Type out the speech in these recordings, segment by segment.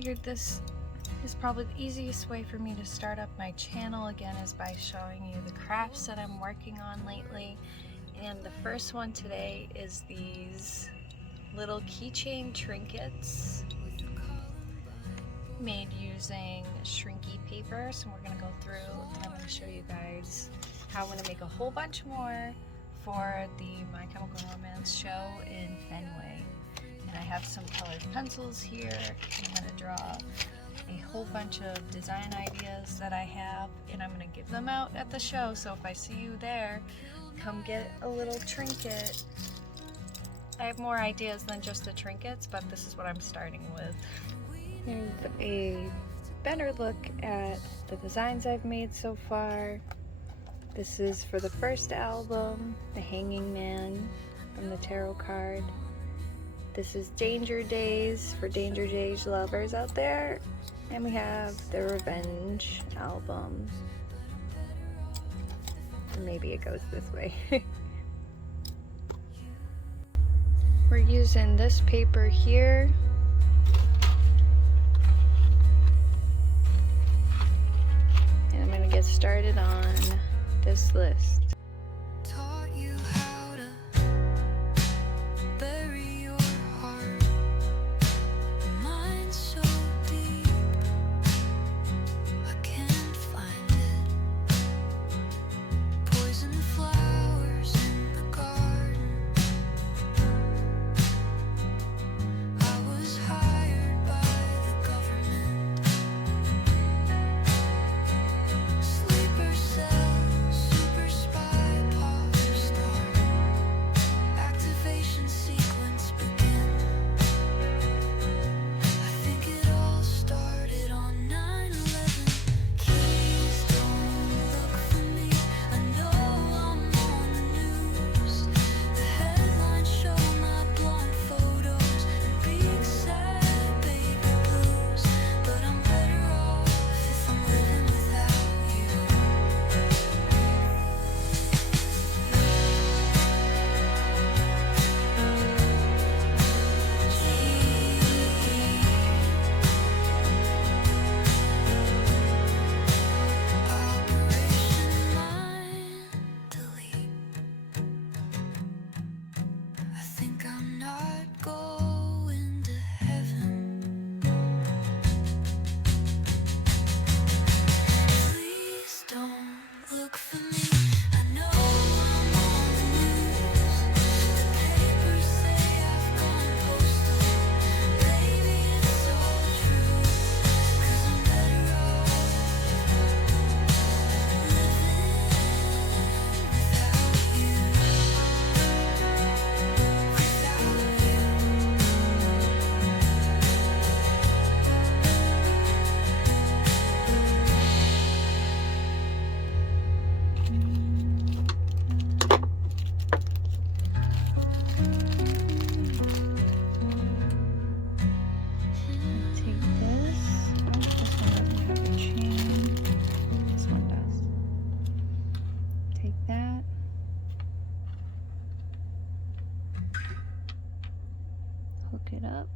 figured this is probably the easiest way for me to start up my channel again is by showing you the crafts that I'm working on lately. And the first one today is these little keychain trinkets made using Shrinky Paper. So we're going to go through and I'm going to show you guys how I'm going to make a whole bunch more for the My Chemical Romance show in Fenway. And I have some colored pencils here. I'm going to draw a whole bunch of design ideas that I have, and I'm going to give them out at the show. So if I see you there, come get a little trinket. I have more ideas than just the trinkets, but this is what I'm starting with. Here's a better look at the designs I've made so far. This is for the first album, The Hanging Man from the tarot card. This is Danger Days for Danger Days lovers out there. And we have the Revenge album. Or maybe it goes this way. We're using this paper here. And I'm going to get started on this list. Hook it up.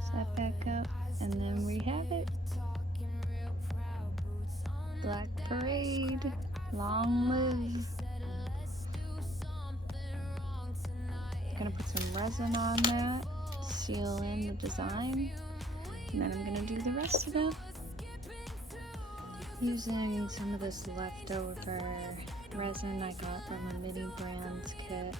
Set back up, and then we have it. Black Parade, long live. Gonna put some resin on that, seal in the design, and then I'm gonna do the rest of it. Using some of this leftover resin I got from a Mini Brands kit.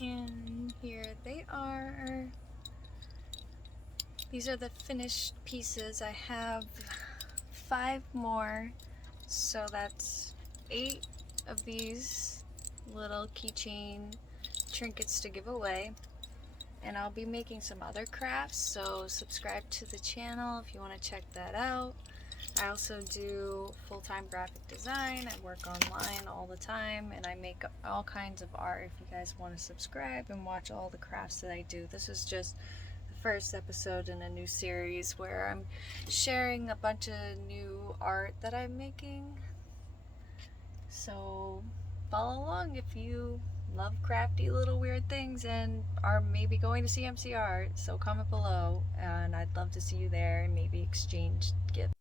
And here they are. These are the finished pieces. I have 5 more, so that's 8 of these little keychain trinkets to give away. And I'll be making some other crafts, so subscribe to the channel if you want to check that out. I also do full-time graphic design. I work online all the time, and I make all kinds of art if you guys want to subscribe and watch all the crafts that I do. This is just the first episode in a new series where I'm sharing a bunch of new art that I'm making. So follow along if you love crafty little weird things and are maybe going to CMC Art. So comment below, and I'd love to see you there and maybe exchange gifts.